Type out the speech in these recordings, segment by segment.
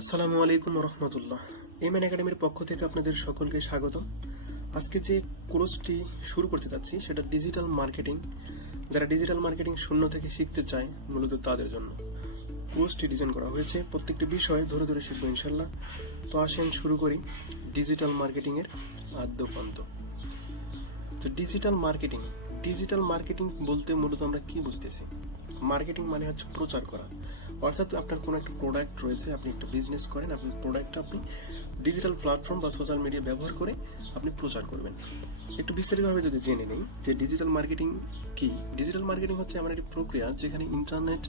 আসসালামু আলাইকুম রহমতুল্লাহ। এমএন একাডেমির পক্ষ থেকে আপনাদের সকলকে স্বাগত। আজকে যে কোর্সটি শুরু করতে যাচ্ছি সেটা ডিজিটাল মার্কেটিং। যারা ডিজিটাল মার্কেটিং শূন্য থেকে শিখতে চায় মূলত তাদের জন্য কোর্সটি ডিজাইন করা হয়েছে। প্রত্যেকটি বিষয় ধরে ধরে শিখবো ইনশাল্লাহ। তো আসেন শুরু করি ডিজিটাল মার্কেটিংয়ের আদ্যপান্ত। তো ডিজিটাল মার্কেটিং বলতে মূলত আমরা কি বুঝতেছি? মার্কেটিং মানে হচ্ছে প্রচার করা, অর্থাৎ আপনার কোনো একটা প্রোডাক্ট রয়েছে, আপনি একটা বিজনেস করেন, আপনার প্রোডাক্টটা আপনি ডিজিটাল প্ল্যাটফর্ম বা সোশ্যাল মিডিয়া ব্যবহার করে আপনি প্রচার করবেন। একটু বিস্তারিতভাবে যদি জেনে নেই যে ডিজিটাল মার্কেটিং কি। ডিজিটাল মার্কেটিং হচ্ছে এমন একটি প্রক্রিয়া যেখানে ইন্টারনেট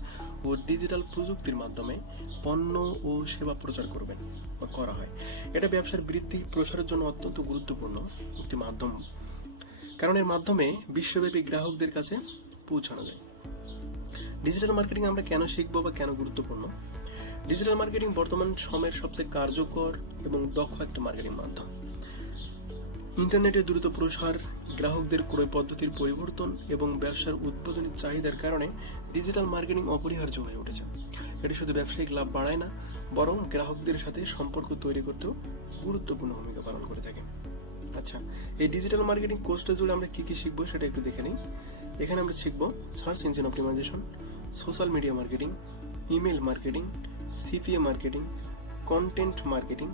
ও ডিজিটাল প্রযুক্তির মাধ্যমে পণ্য ও সেবা প্রচার করবেন বা করা হয়। এটা ব্যবসার বৃদ্ধি প্রসারের জন্য অত্যন্ত গুরুত্বপূর্ণ একটি মাধ্যম, কারণ এর মাধ্যমে বিশ্বব্যাপী গ্রাহকদের কাছে পৌঁছানো যায়। ডিজিটাল মার্কেটিং আমরা কেন শিখবো বা কেন গুরুত্বপূর্ণ? ডিজিটাল মার্কেটিং বর্তমান সময়ের সবচেয়ে কার্যকর এবং দক্ষ একটা মার্কেটিং মাধ্যম। ইন্টারনেটের দ্রুত প্রসার, গ্রাহকদের ক্রয় পদ্ধতির পরিবর্তন এবং ব্যবসার উদ্বোধনী চাহিদার কারণে ডিজিটাল মার্কেটিং অপরিহার্য হয়ে উঠেছে। এটি শুধু ব্যবসায়িক লাভ বাড়ায় না, বরং গ্রাহকদের সাথে সম্পর্ক তৈরি করতেও গুরুত্বপূর্ণ ভূমিকা পালন করে থাকে। আচ্ছা, এই ডিজিটাল মার্কেটিং কোর্সটা জুড়ে আমরা কি কি শিখবো সেটা একটু দেখে নিই। এখানে আমরা শিখবো search engine optimisation, social media marketing, email marketing, CPA marketing, content marketing,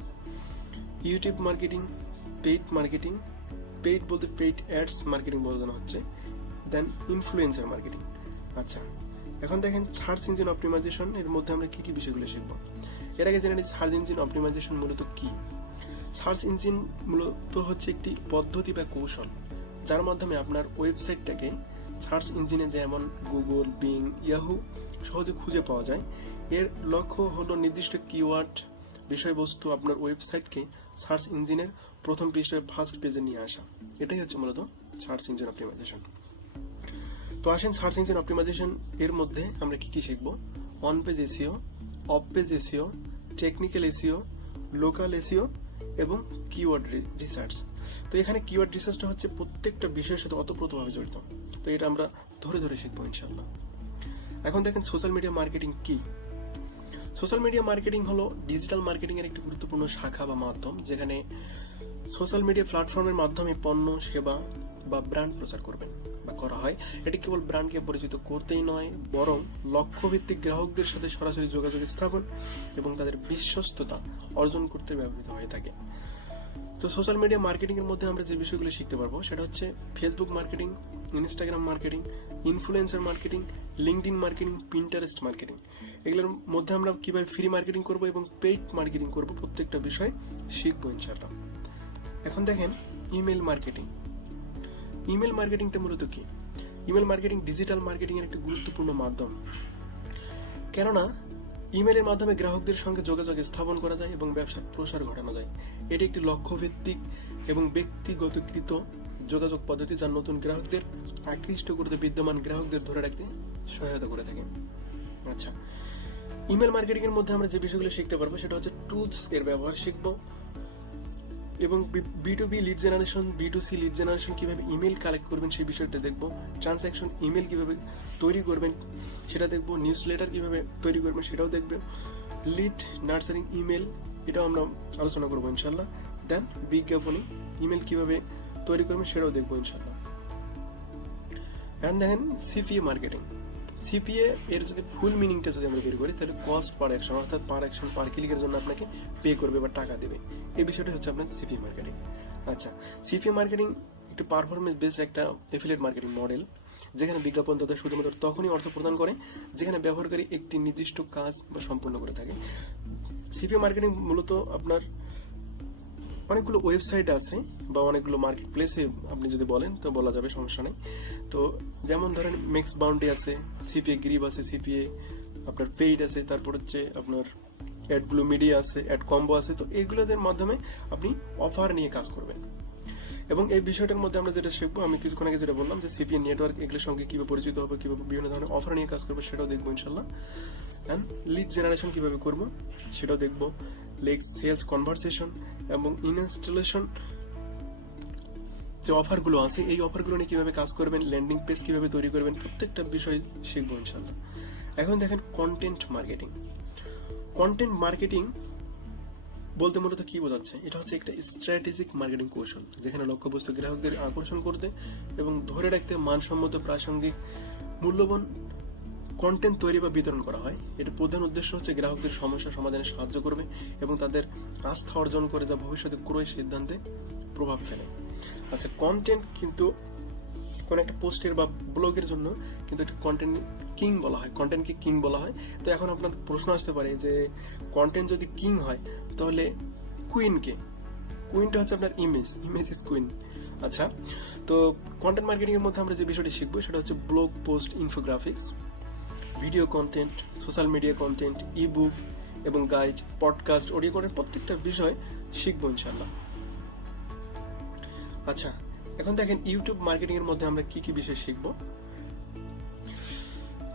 YouTube marketing, paid বলতে পেইড অ্যাডস মার্কেটিং বোঝানো হচ্ছে, দেন ইনফ্লুয়েন্সার মার্কেটিং। আচ্ছা, এখন দেখেন সার্চ ইঞ্জিন অপটিমাইজেশন এর মধ্যে আমরা কি কি বিষয়গুলো শিখবো। এর আগে জেনে নিই সার্চ ইঞ্জিন অপটিমাইজেশন মূলত কি। সার্চ ইঞ্জিন মূলত হচ্ছে একটি পদ্ধতি বা কৌশল যার মাধ্যমে আপনার ওয়েবসাইটটাকে সার্চ ইঞ্জিনে যেমন গুগল, বিং, ইয়াহু সহজে খুঁজে পাওয়া যায়। এর লক্ষ্য হলো নির্দিষ্ট কিওয়ার্ড বিষয়বস্তু আপনার ওয়েবসাইটকে সার্চ ইঞ্জিনের প্রথম পৃষ্ঠায় ফার্স্ট পেজে নিয়ে আসা। এটাই হচ্ছে মূলত সার্চ ইঞ্জিন অপটিমাইজেশন। তো আসেন সার্চ ইঞ্জিন অপটিমাইজেশন এর মধ্যে আমরা কি কি শিখবো। On page SEO, of page SEO, technical SEO, local SEO এবং কিওয়ার্ড রিসার্চ। তো এখানে কিওয়ার্ড রিসার্চটা হচ্ছে প্রত্যেকটা বিষয়ের সাথে ওতপ্রোতভাবে জড়িত। তো এটা আমরা ধরে ধরে শিখবো ইনশাল্লাহ। এখন দেখেন সোশ্যাল মিডিয়া মার্কেটিং কি। সোশ্যাল মিডিয়া মার্কেটিং হলো ডিজিটাল মার্কেটিং এর একটি গুরুত্বপূর্ণ শাখা বা মাধ্যম, যেখানে সোশ্যাল মিডিয়া প্ল্যাটফর্মের মাধ্যমে পণ্য, সেবা বা ব্র্যান্ড প্রচার করবেন বা করা হয়। এটি কেবল ব্র্যান্ডকে পরিচিত করতেই নয়, বরং লক্ষ্যভিত্তিক গ্রাহকদের সাথে সরাসরি যোগাযোগ স্থাপন এবং তাদের বিশ্বস্ততা অর্জন করতে ব্যবহৃত হয়ে থাকে। তো সোশ্যাল মিডিয়া মার্কেটিং এর মধ্যে আমরা যে বিষয়গুলো শিখতে পারবো সেটা হচ্ছে Facebook marketing, Instagram marketing, influencer marketing, LinkedIn marketing, Pinterest marketing. এগুলোর মধ্যে আমরা কিভাবে ফ্রি মার্কেটিং করব এবং পেইড মার্কেটিং করব প্রত্যেকটা বিষয় শিখবো ইনশাআল্লাহ। এখন দেখেন ইমেল মার্কেটিং। ইমেল মার্কেটিংটা মূলত কি? ইমেল মার্কেটিং ডিজিটাল মার্কেটিং এর একটি গুরুত্বপূর্ণ মাধ্যম, কেননা ইমেলের মাধ্যমে গ্রাহকদের সঙ্গে যোগাযোগ স্থাপন করা যায় এবং ব্যবসার প্রসার ঘটানো যায়। এটি একটি লক্ষ্যভিত্তিক এবং ব্যক্তিগতকৃত যোগাযোগ পদ্ধতি যা নতুন গ্রাহকদের আকৃষ্ট করতে বিদ্যমান গ্রাহকদের ধরে রাখতে সহায়তা করে থাকে। আচ্ছা, ইমেল মার্কেটিং এর মধ্যে আমরা যে বিষয়গুলো শিখতে পারবো সেটা হচ্ছে টুলস এর ব্যবহার শিখবো এবং B2B lead generation, B2C lead generation কিভাবে ইমেল কালেক্ট করবেন সেই বিষয়টা দেখবো। ট্রানজ্যাকশন ইমেল কিভাবে তৈরি করবেন সেটা দেখবো। নিউজ লেটার কিভাবে তৈরি করবেন সেটাও দেখবে। লিড নার্সারিং ইমেল এটাও আমরা আলোচনা করবো ইনশাল্লাহ। দেন বিজ্ঞাপনী ইমেল কিভাবে তৈরি করবেন সেটাও দেখবো ইনশাল্লাহ। এখন দেখেন সিপিএ মার্কেটিং। সিপিএ এর যদি ফুল মিনিংটা যদি আমরা বের করি তাহলে কস্ট পার অ্যাকশন, অর্থাৎ পার অ্যাকশন পার ক্লিকের জন্য আপনাকে পে করবে বা টাকা দেবে। এই বিষয়টা হচ্ছে আপনার সিপিএ মার্কেটিং। আচ্ছা, সিপিএ মার্কেটিং একটি পারফরমেন্স বেসড একটা এফিলিয়েট মার্কেটিং মডেল, যেখানে বিজ্ঞাপনদাতা শুধুমাত্র তখনই অর্থ প্রদান করে যেখানে ব্যবহারকারী একটি নির্দিষ্ট কাজ বা সম্পূর্ণ করে থাকে। সিপিএ মার্কেটিং মূলত আপনার অনেকগুলো ওয়েবসাইট আছে বা অনেকগুলো মার্কেট প্লেসে আপনি যদি বলেন তো বলা যাবে, সমস্যা নেই। তো যেমন ধরেন মেক্স বাউন্ডি আছে, সিপিএ গ্রিপ আছে, সিপিএ আপনার পেইড আছে, তারপর হচ্ছে আপনার অ্যাড ব্লু মিডিয়া আছে, অ্যাড কম্বো আছে। তো এইগুলোদের মাধ্যমে আপনি অফার নিয়ে কাজ করবেন। এবং এই বিষয়টার মধ্যে আমরা যেটা শিখবো, আমি কিছুক্ষণ আগে যেটা বললাম যে সিপিএ নেটওয়ার্ক এগুলোর সঙ্গে কিভাবে পরিচিত হবে, কিভাবে বিভিন্ন ধরনের অফার নিয়ে কাজ করবে সেটাও দেখবো ইনশাল্লাহ। অ্যান্ড লিড জেনারেশন কিভাবে করব সেটাও দেখবো। সেলস কনভারসেশন এবং ইনস্টলেশন যে অফারগুলো আছে এই অফারগুলো নিয়ে কিভাবে কাজ করবেন, ল্যান্ডিং পেজ কিভাবে তৈরি করবেন, প্রত্যেকটা বিষয় শিখবো ইনশাল্লাহ। এখন দেখেন কন্টেন্ট মার্কেটিং। কন্টেন্ট মার্কেটিং বলতে মূলত কি বোঝাচ্ছে, এটা হচ্ছে একটা স্ট্র্যাটেজিক মার্কেটিং কৌশল যেখানে লক্ষ্যবস্তু গ্রাহকদের আকর্ষণ করতে এবং ধরে রাখতে মানসম্মত প্রাসঙ্গিক মূল্যবান কন্টেন্ট তৈরি বা বিতরণ করা হয়। এর প্রধান উদ্দেশ্য হচ্ছে গ্রাহকদের সমস্যা সমাধানে সাহায্য করবে এবং তাদের আস্থা অর্জন করে যা ভবিষ্যতে ক্রয় সিদ্ধান্তে প্রভাব ফেলে। আচ্ছা, কন্টেন্ট কিন্তু কোন একটা পোস্টের বা ব্লগের জন্য কিন্তু একটা কন্টেন্ট কিং বলা হয়, কন্টেন্টকে কিং বলা হয়। তো এখন আপনার প্রশ্ন আসতে পারে যে কন্টেন্ট যদি কিং হয় তাহলে কুইনকে, কুইনটা হচ্ছে আপনার ইমেজ ইজ কুইন। আচ্ছা, তো কন্টেন্ট মার্কেটিং এর মধ্যে আমরা যে বিষয়টি শিখবো সেটা হচ্ছে blog post, infographics, video content, social media content, ebook এবং গাইড, পডকাস্ট, অডিও কন্টেন্ট প্রত্যেকটা বিষয় শিখবো ইনশাল্লাহ। আচ্ছা, এখন দেখেন ইউটিউব মার্কেটিং এর মধ্যে আমরা কি কি বিষয় শিখবো।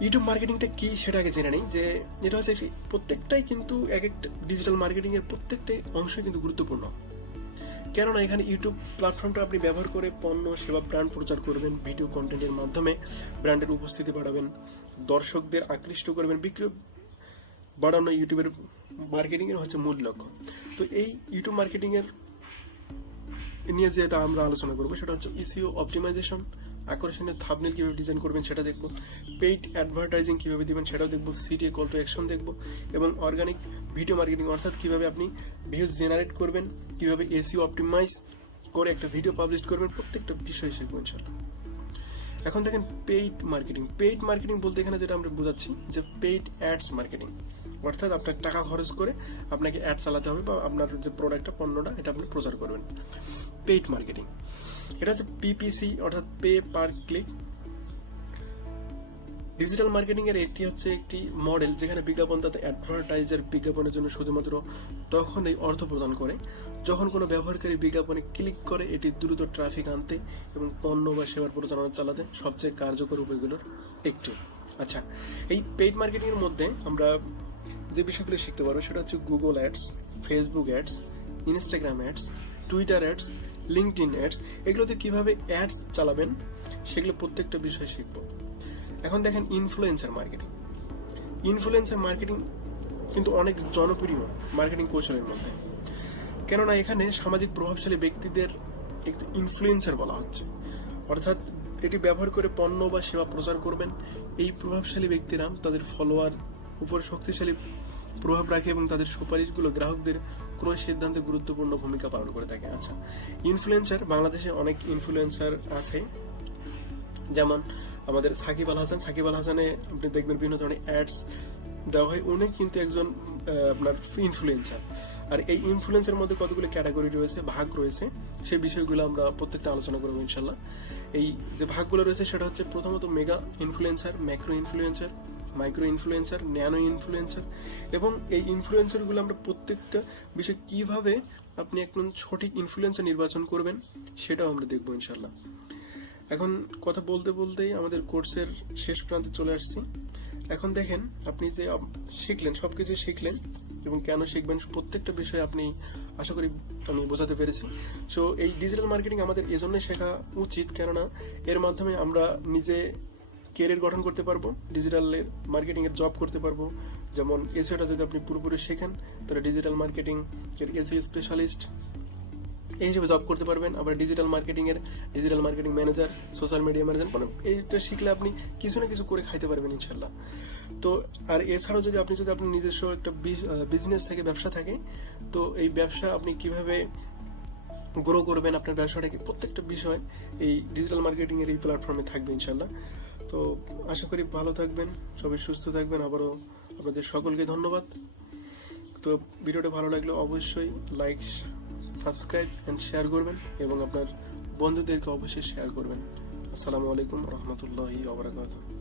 ইউটিউব মার্কেটিংটা কি সেটা আগে জেনে নেই, যে এটা হচ্ছে প্রত্যেকটাই কিন্তু এক একটা ডিজিটাল মার্কেটিং এর প্রত্যেকটাই অংশ কিন্তু গুরুত্বপূর্ণ। কেননা এখানে ইউটিউব প্ল্যাটফর্মটা আপনি ব্যবহার করে পণ্য সেবা ব্র্যান্ড প্রচার করবেন, ভিডিও কন্টেন্টের মাধ্যমে ব্র্যান্ডের উপস্থিতি বাড়াবেন, দর্শকদের আকৃষ্ট করবেন, বিক্রি বাড়ানো ইউটিউবের মার্কেটিং এর হচ্ছে মূল লক্ষ্য। তো এই ইউটিউব মার্কেটিং এর নিয়ে যেটা আমরা আলোচনা করবো সেটা হচ্ছে ইসিও অপটিমাইজেশন, আকর্ষণীয় থাম্বনেল কিভাবে ডিজাইন করবেন সেটা দেখবো, পেইড অ্যাডভার্টাইজিং কিভাবে দিবেন সেটাও দেখবো, সিটিএ কল টু অ্যাকশন দেখবো, এবং অর্গানিক ভিডিও মার্কেটিং অর্থাৎ কিভাবে আপনি ভিউজ জেনারেট করবেন, কিভাবে এসইও অপটিমাইজ করে একটা ভিডিও পাবলিশ করবেন, প্রত্যেকটা বিষয় শিখবো ইনশাআল্লাহ। এখন দেখেন পেইড মার্কেটিং। পেইড মার্কেটিং বলতে এখানে যেটা আমরা বোঝাচ্ছি যে পেইড অ্যাডস মার্কেটিং, অর্থাৎ আপনার টাকা খরচ করে আপনাকে অ্যাড চালাতে হবে বা আপনার যে প্রোডাক্টটা পণ্যটা এটা আপনি প্রচার করবেন। পেইড মার্কেটিং এটা হচ্ছে পিপিসি অর্থাৎ pay per click. Digital marketing এর এটি হচ্ছে একটি মডেল যেখানে বিজ্ঞাপনদাতা অ্যাডভার্টাইজার বিজ্ঞাপনের জন্য শুধুমাত্র তখনই অর্থ প্রদান করে যখন কোনো ব্যবহারকারী বিজ্ঞাপনে ক্লিক করে। এটি দ্রুত ট্রাফিক আনতে এবং পণ্য বা সেবার প্রচারণা চালাতে সবচেয়ে কার্যকর উপায়গুলোর একটি। আচ্ছা, এই পেইড মার্কেটিং এর মধ্যে আমরা যে বিষয়গুলো শিখতে পারবো সেটা হচ্ছে Google ads, Facebook ads, Instagram ads, Twitter ads, LinkedIn ads, এগুলোতে কিভাবে অ্যাডস চালাবেন সেগুলো প্রত্যেকটা বিষয় শিখবো। এখন দেখেন ইনফ্লুয়েন্সার মার্কেটিং। ইনফ্লুয়েন্সার মার্কেটিং কিন্তু অনেক জনপ্রিয় মার্কেটিং কৌশলের মধ্যে, কেননা এখানে সামাজিক প্রভাবশালী ব্যক্তিদের একটি ইনফ্লুয়েন্সার বলা হচ্ছে, অর্থাৎ এটি ব্যবহার করে পণ্য বা সেবা প্রচার করবেন। এই প্রভাবশালী ব্যক্তিরা তাদের ফলোয়ার উপর শক্তিশালী প্রভাব রাখে এবং তাদের সুপারিশগুলো গ্রাহকদের ক্রয় সিদ্ধান্তে গুরুত্বপূর্ণ ভূমিকা পালন করে থাকে। আচ্ছা, ইনফ্লুয়েন্সার, বাংলাদেশে অনেক ইনফ্লুয়েন্সার আছে, যেমন আমাদের সাকিব আল হাসান। সাকিব আল হাসানে আপনি দেখবেন বিভিন্ন ধরনের অ্যাডস দেওয়া হয়, উনি কিন্তু একজন আপনার ইনফ্লুয়েন্সার। আর এই ইনফ্লুয়েন্সের মধ্যে কতগুলো ক্যাটাগরি রয়েছে, ভাগ রয়েছে, সেই বিষয়গুলো আমরা প্রত্যেকটা আলোচনা করবো ইনশাল্লাহ। এই যে ভাগগুলো রয়েছে সেটা হচ্ছে প্রথমত mega influencer, macro influencer, micro influencer, nano influencer. এবং এই ইনফ্লুয়েন্সারগুলো আমরা প্রত্যেকটা বিষয় কিভাবে আপনি একজন সঠিক ইনফ্লুয়েন্সার নির্বাচন করবেন সেটাও আমরা দেখবো ইনশাল্লাহ। এখন কথা বলতে বলতেই আমাদের কোর্সের শেষ প্রান্তে চলে আসছি। এখন দেখেন আপনি যে শিখলেন, সবকিছু শিখলেন এবং কেন শিখবেন প্রত্যেকটা বিষয় আপনি আশা করি আমি বোঝাতে পেরেছি। সো এই ডিজিটাল মার্কেটিং আমাদের এজন্যই শেখা উচিত, কেননা এর মাধ্যমে আমরা নিজে ক্যারিয়ার গঠন করতে পারবো, ডিজিটালের মার্কেটিং এর জব করতে পারবো। যেমন এসইওটা যদি আপনি পুরোপুরি শেখেন তাহলে ডিজিটাল মার্কেটিং এর এসইও স্পেশালিস্ট এই হিসেবে জব করতে পারবেন। আবার digital marketing manager, social media manager, মানে এইটা শিখলে আপনি কিছু না কিছু করে খাইতে পারবেন ইনশাল্লাহ। তো আর এছাড়াও যদি আপনার নিজস্ব একটা বিজনেস থাকে, ব্যবসা থাকে, তো এই ব্যবসা আপনি কিভাবে গ্রো করবেন, আপনার ব্যবসাটাকে, প্রত্যেকটা বিষয় এই ডিজিটাল মার্কেটিং এর এই প্ল্যাটফর্মে থাকবে ইনশাল্লাহ। তো আশা করি ভালো থাকবেন, সবাই সুস্থ থাকবেন। আবারও আপনাদের সকলকে ধন্যবাদ। তো ভিডিওটা ভালো লাগলে অবশ্যই লাইক, সাবস্ক্রাইব এন্ড শেয়ার করবেন এবং আপনার বন্ধুদেরকে অবশ্যই শেয়ার করবেন। আসসালামু আলাইকুম রহমতুল্লাহি ওয়া বারাকাতুহু।